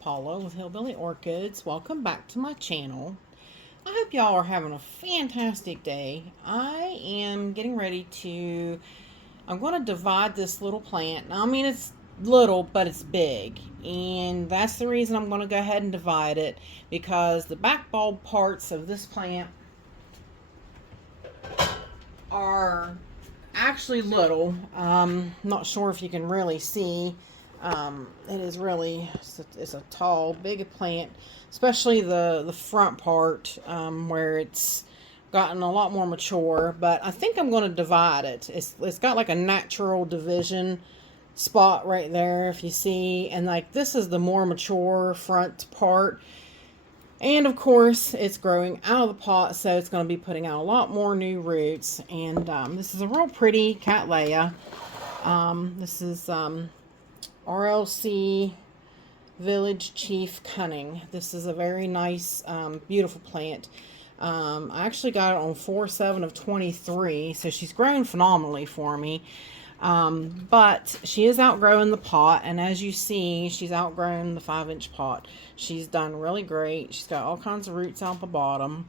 Paula with Hillbilly Orchids. Welcome back to my channel. I hope y'all are having a fantastic day. I am getting ready to, I'm going to divide this little plant. Now, I mean, it's little, but it's big. And that's the reason I'm going to go ahead and divide it, because the back bulb parts of this plant are actually little. Not sure if you can really see. It is really, it's a tall, big plant, especially the front part, where it's gotten a lot more mature. But I think I'm going to divide it. It's got like a natural division spot right there, if you see, and like this is the more mature front part. And of course, it's growing out of the pot, so it's going to be putting out a lot more new roots. And this is a real pretty Cattleya. This is RLC Village Chief Cunning. This is a very nice, beautiful plant. I actually got it on 4/7 of 23, so she's grown phenomenally for me. But she is outgrowing the pot, and as you see, she's outgrown the 5-inch pot. She's done really great. She's got all kinds of roots out the bottom.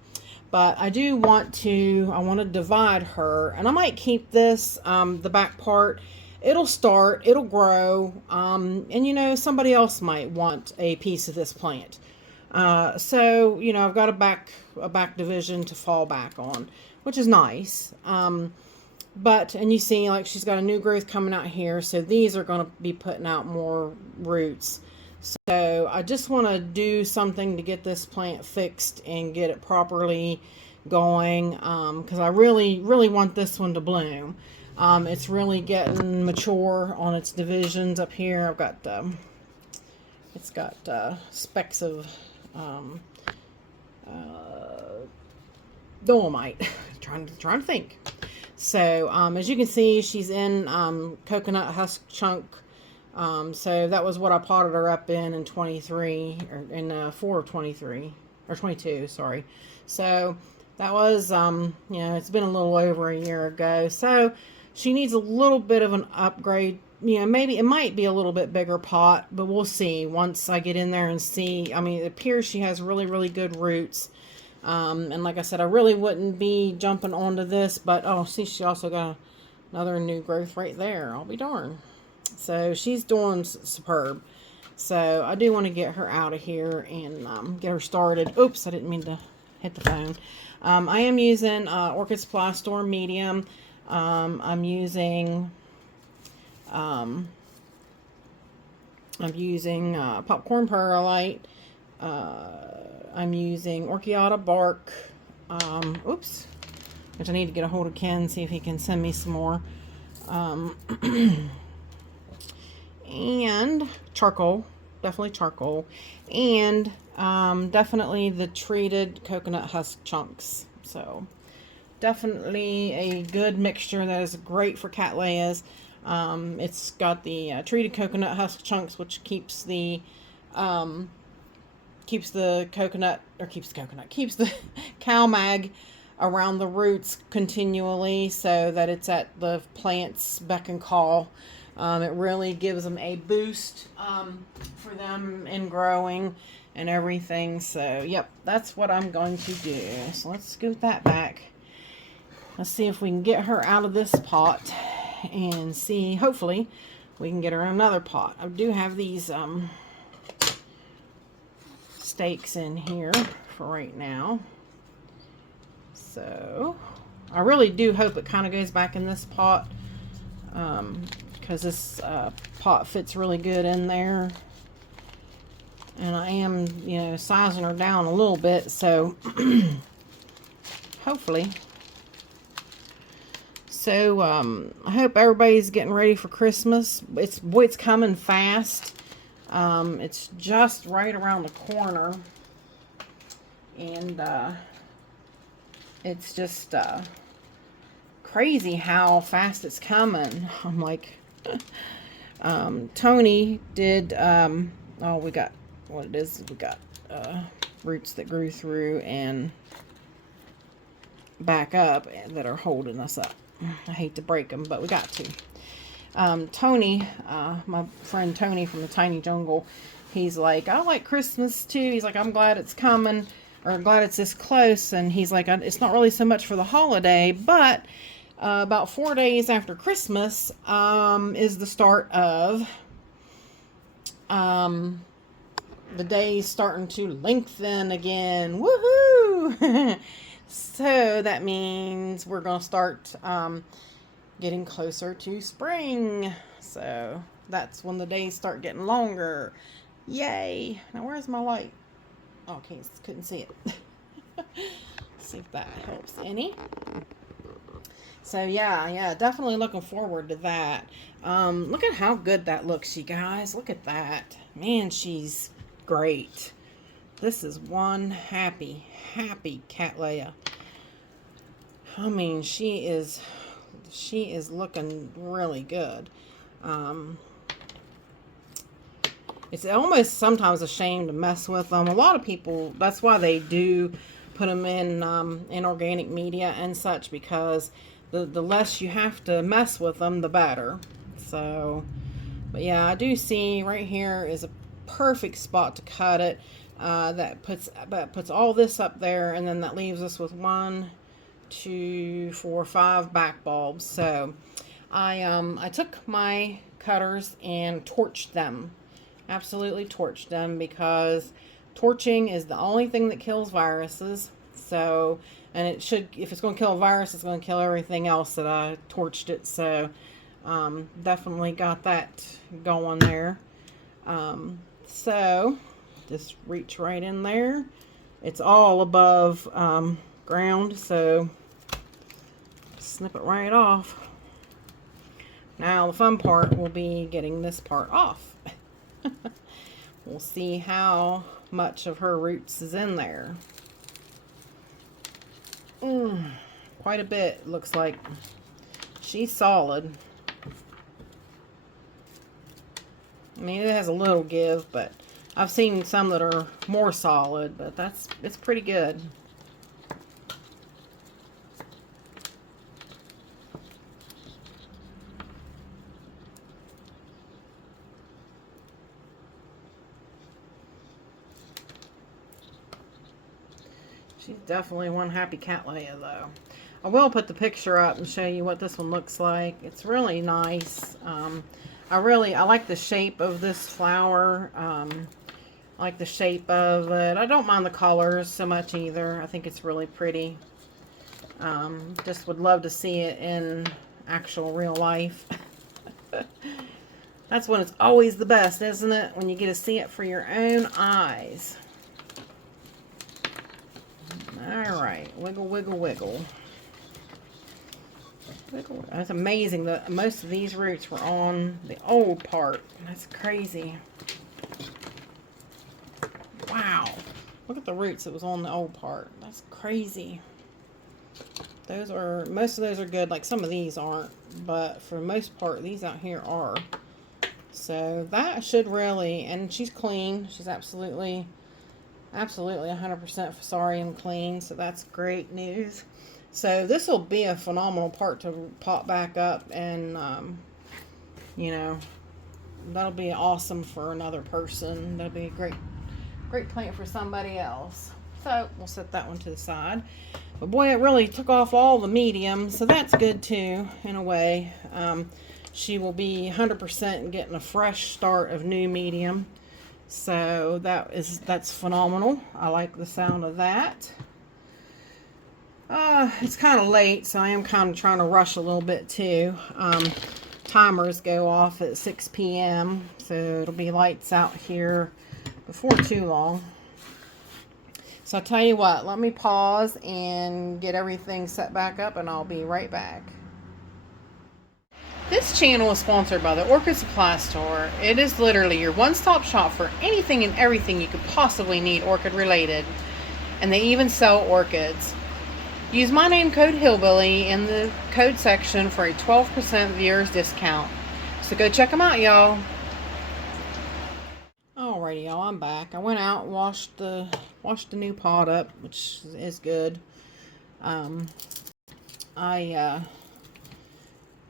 But I do want to divide her, and I might keep this, the back part. It'll grow, and you know, somebody else might want a piece of this plant. So, you know, I've got a back division to fall back on, which is nice. And you see, like, she's got a new growth coming out here, so these are going to be putting out more roots. So I just want to do something to get this plant fixed and get it properly going, because I really want this one to bloom. It's really getting mature on its divisions up here. I've got, it's got specks of dolomite. trying to think. So, as you can see, she's in coconut husk chunk. So that was what I potted her up in 23, or in 4 of 23, or 22, sorry. So that was, you know, it's been a little over a year ago. So she needs a little bit of an upgrade. You know, maybe it might be a little bit bigger pot, but we'll see once I get in there and see. I mean, it appears she has really good roots. And like I said, I really wouldn't be jumping onto this, but oh, see, she also got another new growth right there. I'll be darned. So she's doing superb. So I do want to get her out of here and get her started. Oops, I didn't mean to hit the phone. I am using Orchid Supply Store medium. I'm using popcorn perlite. I'm using Orchiata bark. Oops. Which I need to get a hold of Ken, see if he can send me some more. And charcoal. Definitely charcoal. And definitely the treated coconut husk chunks. So definitely a good mixture that is great for Cattleyas. It's got the treated coconut husk chunks, which keeps the cow mag around the roots continually, so that it's at the plant's beck and call. It really gives them a boost for them in growing and everything. So yep, that's what I'm going to do. So let's scoot that back. Let's see if we can get her out of this pot and see, hopefully we can get her in another pot. I do have these stakes in here for right now. So I really do hope it kind of goes back in this pot, because this pot fits really good in there. And I am, you know, sizing her down a little bit, so hopefully. So I hope everybody's getting ready for Christmas. It's coming fast. It's just right around the corner, and it's just crazy how fast it's coming. I'm like, Tony did, oh, we got, what it is, we got roots that grew through and back up that are holding us up. I hate to break them, but we got to. Tony, my friend Tony from the Tiny Jungle, he's like, I like Christmas too. He's like, I'm glad it's coming, or glad it's this close. And he's like, it's not really so much for the holiday, but about 4 days after Christmas is the start of the days starting to lengthen again. Woohoo! So that means we're going to start getting closer to spring. So that's when the days start getting longer. Yay! Now where's my light? Oh, okay, couldn't see it. See if that helps any. So yeah, definitely looking forward to that. Look at how good that looks, you guys. Look at that. Man, she's great. This is one happy Cattleya. I mean, she is looking really good. It's almost sometimes a shame to mess with them. A lot of people, that's why they do put them in organic media and such, because the less you have to mess with them, the better. So, but yeah, I do see right here is a perfect spot to cut it. That puts all this up there, and then that leaves us with 1, 2, 4, 5 back bulbs. So I took my cutters and torched them. Absolutely torched them, because torching is the only thing that kills viruses. So, and it should, if it's going to kill a virus, it's going to kill everything else that I torched it. So definitely got that going there. So just reach right in there. It's all above ground, so snip it right off. Now the fun part will be getting this part off. We'll see how much of her roots is in there. Quite a bit, looks like. She's solid. I mean, it has a little give, but I've seen some that are more solid, but it's pretty good. She's definitely one happy Cattleya, though. I will put the picture up and show you what this one looks like. It's really nice. I like the shape of this flower. I like the shape of it. I don't mind the colors so much either. I think it's really pretty. Just would love to see it in actual real life. That's when it's always the best, isn't it? When you get to see it for your own eyes. Alright, wiggle, wiggle, wiggle. That's amazing that most of these roots were on the old part. That's crazy. Wow. Look at the roots that was on the old part. That's crazy. Most of those are good. Like some of these aren't, but for the most part, these out here are. So that should really, and she's clean. She's absolutely 100% fusarium clean. So that's great news. So this will be a phenomenal part to pop back up, and you know, that'll be awesome for another person. That'll be a great plant for somebody else. So we'll set that one to the side. But boy, it really took off all the medium, so that's good too, in a way. She will be 100% getting a fresh start of new medium. So that's phenomenal. I like the sound of that. It's kind of late, so I am kind of trying to rush a little bit too. Timers go off at 6 p.m. so it'll be lights out here before too long. So I'll tell you what, let me pause and get everything set back up, and I'll be right back. This channel is sponsored by the Orchid Supply Store. It is literally your one-stop shop for anything and everything you could possibly need orchid related. And they even sell orchids. Use my name code Hillbilly in the code section for a 12% viewers discount. So go check them out, y'all. Alrighty, y'all, I'm back. I went out and washed the new pot up, which is good. I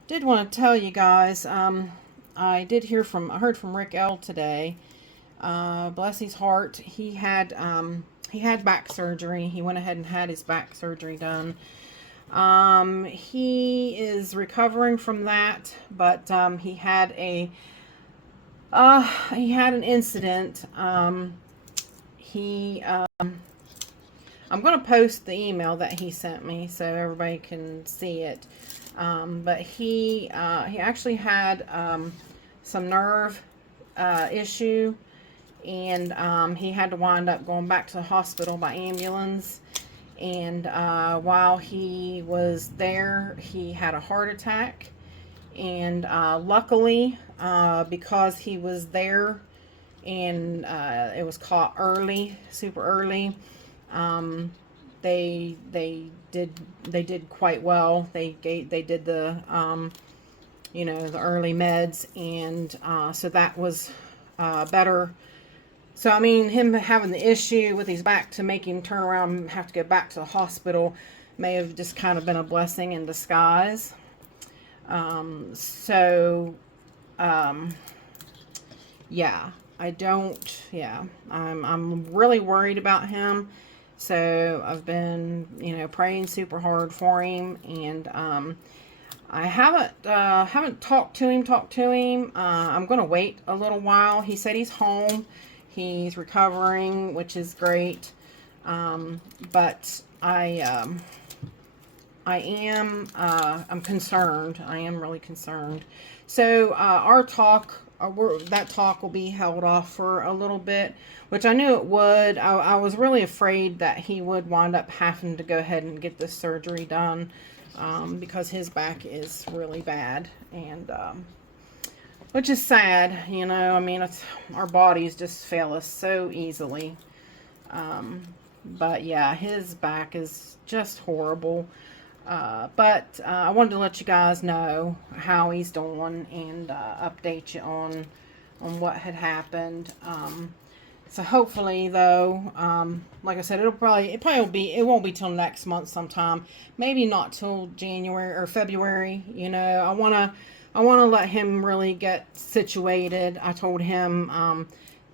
did want to tell you guys, I heard from Rick L today. Bless his heart. He had back surgery. He went ahead and had his back surgery done. He is recovering from that, but he had an incident. I'm going to post the email that he sent me so everybody can see it. But he actually had some nerve issue, and he had to wind up going back to the hospital by ambulance. And while he was there, he had a heart attack. And luckily, because he was there and it was caught early, super early, they did quite well. They did the the early meds, and so that was better. So I mean, him having the issue with his back to make him turn around and have to go back to the hospital may have just kind of been a blessing in disguise. Yeah, I'm really worried about him. So I've been, praying super hard for him, and I haven't talked to him. I'm gonna wait a little while. He said he's home, he's recovering, which is great. But I'm concerned. I am really concerned. So that talk will be held off for a little bit, which I knew it would. I was really afraid that he would wind up having to go ahead and get this surgery done, because his back is really bad, and which is sad. I mean, our bodies just fail us so easily. But yeah, his back is just horrible. But I wanted to let you guys know how he's doing, and update you on what had happened. So hopefully, though, like I said, it won't be till next month sometime. Maybe not till January or February. I wanna let him really get situated. I told him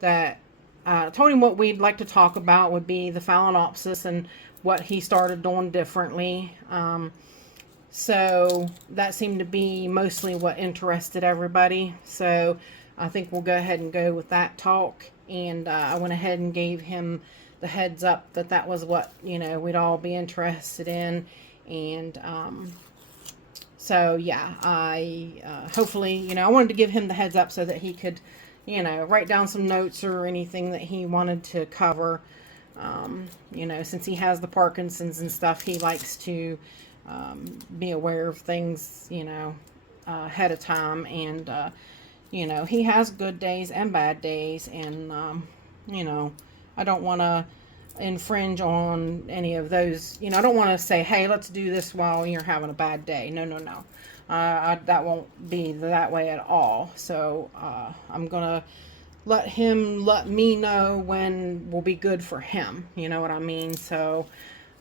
what we'd like to talk about would be the Phalaenopsis and what he started doing differently. So that seemed to be mostly what interested everybody. So I think we'll go ahead and go with that talk. And I went ahead and gave him the heads up that was what, we'd all be interested in. And so yeah, I hopefully, I wanted to give him the heads up so that he could, write down some notes or anything that he wanted to cover. Since he has the Parkinson's and stuff, he likes to be aware of things, ahead of time. And, he has good days and bad days. And, I don't want to infringe on any of those. I don't want to say, hey, let's do this while you're having a bad day. No. That won't be that way at all. So I'm going to let me know when will be good for him. You know what I mean? So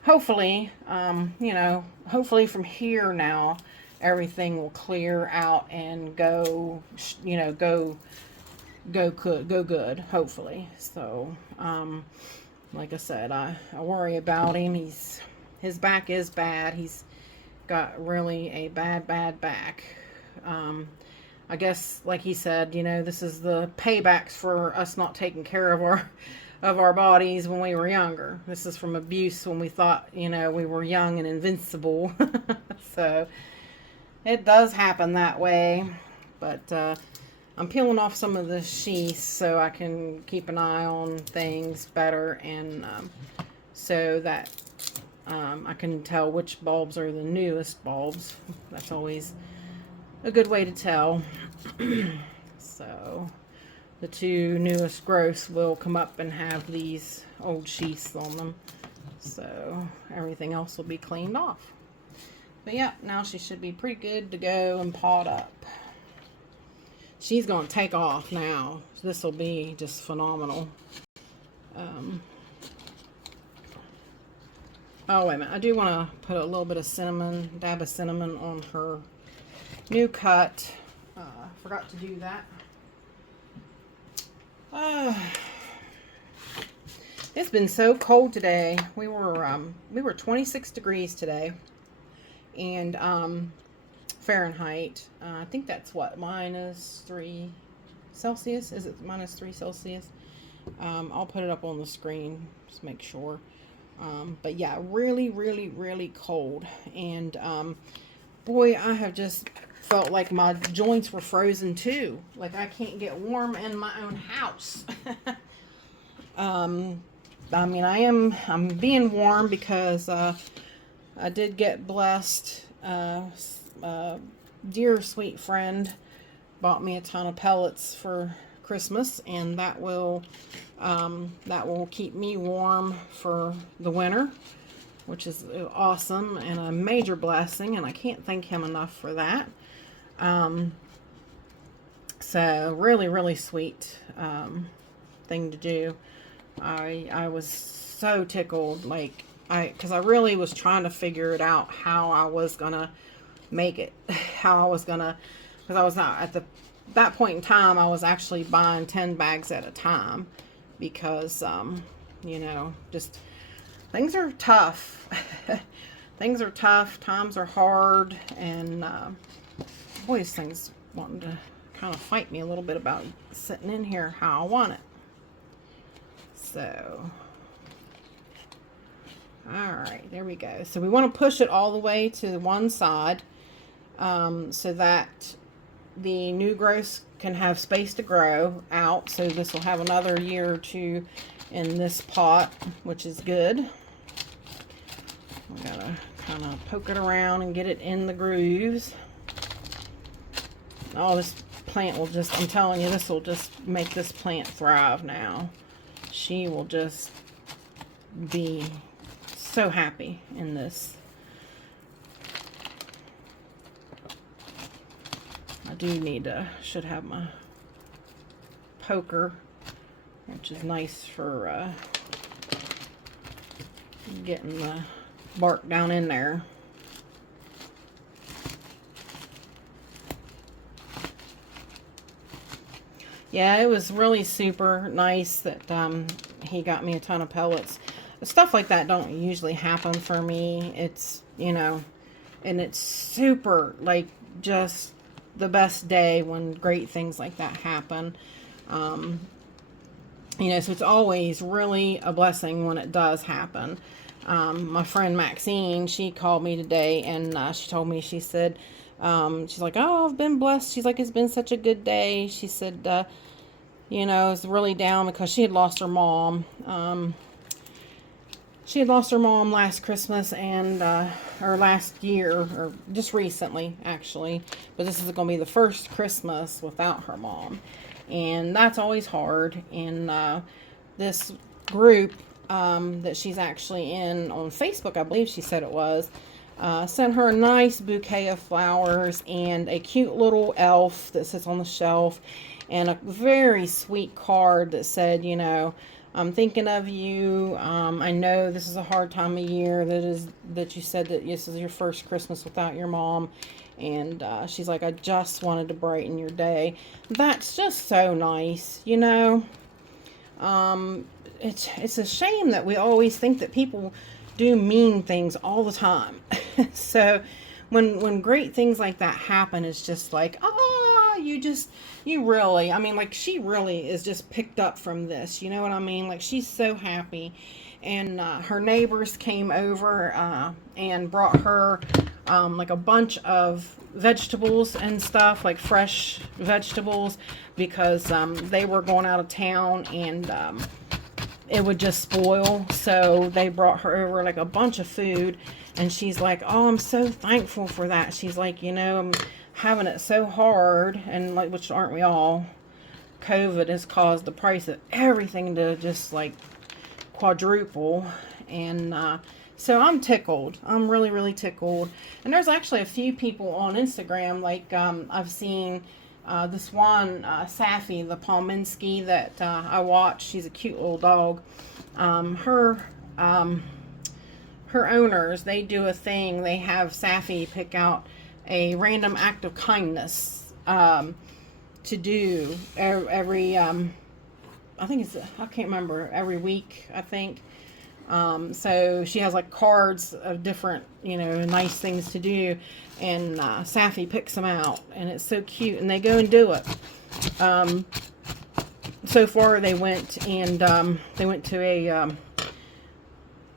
hopefully, hopefully from here now, everything will clear out and go good, hopefully. So, like I said, I worry about him. His back is bad. He's got really a bad back. I guess, like he said, this is the paybacks for us not taking care of our bodies when we were younger. This is from abuse when we thought, we were young and invincible. So it does happen that way. But I'm peeling off some of the sheaths so I can keep an eye on things better, and so that I can tell which bulbs are the newest bulbs. That's always a good way to tell. So the two newest growths will come up and have these old sheaths on them. So everything else will be cleaned off. But yeah, now she should be pretty good to go and pot up. She's going to take off now. This will be just phenomenal. Oh, wait a minute. I do want to put a little bit of cinnamon, dab of cinnamon on her new cut. Forgot to do that. It's been so cold today. We were 26 degrees today, and Fahrenheit. I think that's what, -3 Celsius. Is it -3 Celsius? I'll put it up on the screen just make sure. But yeah, really, really, really cold, and boy, I have just felt like my joints were frozen too. Like I can't get warm in my own house. I mean, I'm being warm because I did get blessed. Dear sweet friend bought me a ton of pellets for Christmas, and that will keep me warm for the winter, which is awesome and a major blessing, and I can't thank him enough for that. So really, really sweet thing to do. I was so tickled, like because I really was trying to figure it out how I was gonna make it, how I was gonna, because I was not at that point in time. I was actually buying 10 bags at a time because you know, just things are tough. Things are tough, times are hard, and boy, this thing's wanting to kind of fight me a little bit about sitting in here how I want it. So, alright, there we go. So we want to push it all the way to one side so that the new growth can have space to grow out. So this will have another year or two in this pot, which is good. We gotta kind of poke it around and get it in the grooves. Oh, this plant will just, I'm telling you, this will just make this plant thrive now. She will just be so happy in this. I do need to, should have my poker, which is nice for getting the bark down in there. Yeah, it was really super nice that he got me a ton of pellets. Stuff like that don't usually happen for me. It's, you know, and it's super, like, just the best day when great things like that happen. You know, so it's always really a blessing when it does happen. My friend Maxine, she called me today, and she told me, she said, she's like, oh, I've been blessed. She's like, it's been such a good day. She said, you know, it's really down because she had lost her mom. She had lost her mom last Christmas and, or last year, or just recently, actually. But this is going to be the first Christmas without her mom. And that's always hard. And this group that she's actually in on Facebook, I believe she said it was, sent her a nice bouquet of flowers and a cute little elf that sits on the shelf, and a very sweet card that said, you know, I'm thinking of you. I know this is a hard time of year. That you said that this is your first Christmas without your mom. And she's like, I just wanted to brighten your day. That's just so nice, you know. It's a shame that we always think that people do mean things all the time. So when great things like that happen, it's just like, you really, I mean, like, she really is just picked up from this, you know what I mean? Like, she's so happy. And her neighbors came over and brought her like a bunch of vegetables and stuff, like fresh vegetables, because they were going out of town, and it would just spoil. So they brought her over like a bunch of food, and she's like, oh, I'm so thankful for that. She's like, you know, I'm having it so hard, and like, which aren't we all? COVID has caused the price of everything to just like quadruple. And so I'm tickled. I'm really, really tickled. And there's actually a few people on Instagram, like I've seen this one Safi, the Palminski, that I watch. She's a cute little dog. Her owners, they do a thing. They have Safi pick out a random act of kindness to do every I think it's, I can't remember, every week, I think. So she has like cards of different, you know, nice things to do, and Safi picks them out, and it's so cute, and they go and do it. So far they went to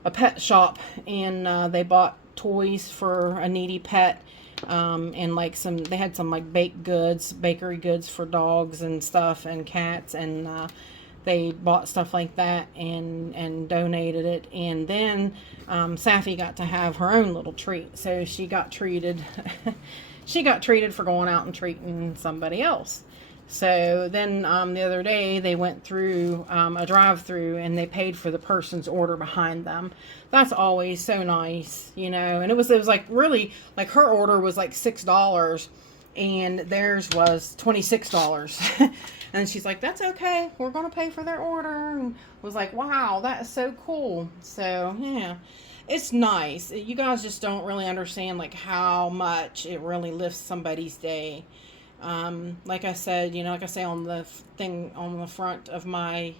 a pet shop, and they bought toys for a needy pet, and like they had some like bakery goods for dogs and stuff, and cats, and they bought stuff like that and donated it. And then Safi got to have her own little treat, so she got treated. She got treated for going out and treating somebody else. So then the other day they went through a drive-through, and they paid for the person's order behind them. That's always so nice, you know. And it was like really, like, her order was like $6 and theirs was $26. And she's like, that's okay, we're gonna pay for their order. And I was like, wow, that is so cool. So yeah, it's nice. You guys just don't really understand like how much it really lifts somebody's day. Like I said, you know, like I say on the thing on the front of my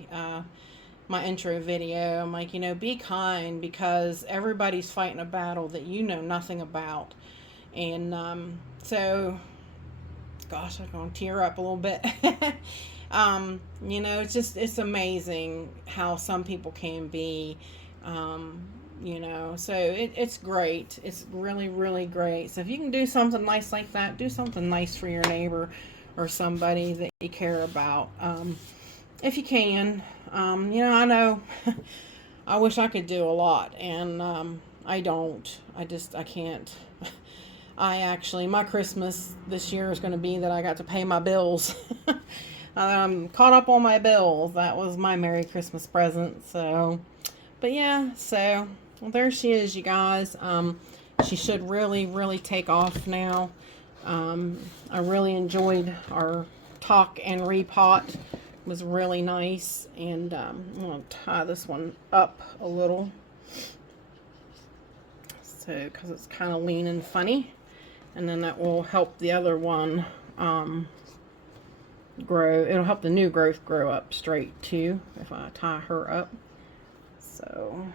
my intro video, I'm like, you know, be kind, because everybody's fighting a battle that you know nothing about. And so, gosh, I'm gonna tear up a little bit. You know, it's amazing how some people can be. You know, so it's great. It's really, really great. So if you can do something nice like that, do something nice for your neighbor or somebody that you care about. If you can. You know, I know I wish I could do a lot, and I don't. I can't. My Christmas this year is going to be that I got to pay my bills. Caught up on my bills. That was my Merry Christmas present. So, but yeah, so well, there she is, you guys. She should really, really take off now. I really enjoyed our talk and repot. It was really nice. And I'm going to tie this one up a little. So, because it's kind of lean and funny. And then that will help the other one grow. It'll help the new growth grow up straight too if I tie her up. So,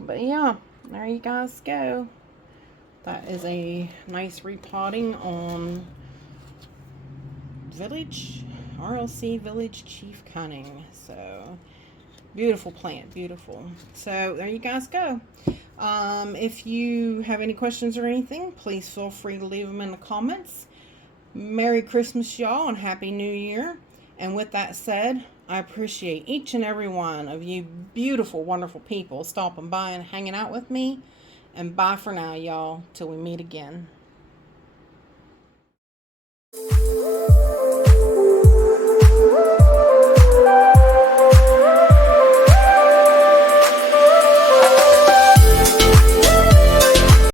but yeah, there you guys go. That is a nice repotting on RLC Village Chief Cunning. So, beautiful plant, beautiful. So, there you guys go. If you have any questions or anything, please feel free to leave them in the comments. Merry Christmas, y'all, and Happy New Year. And with that said, I appreciate each and every one of you beautiful, wonderful people stopping by and hanging out with me. And bye for now, y'all, till we meet again.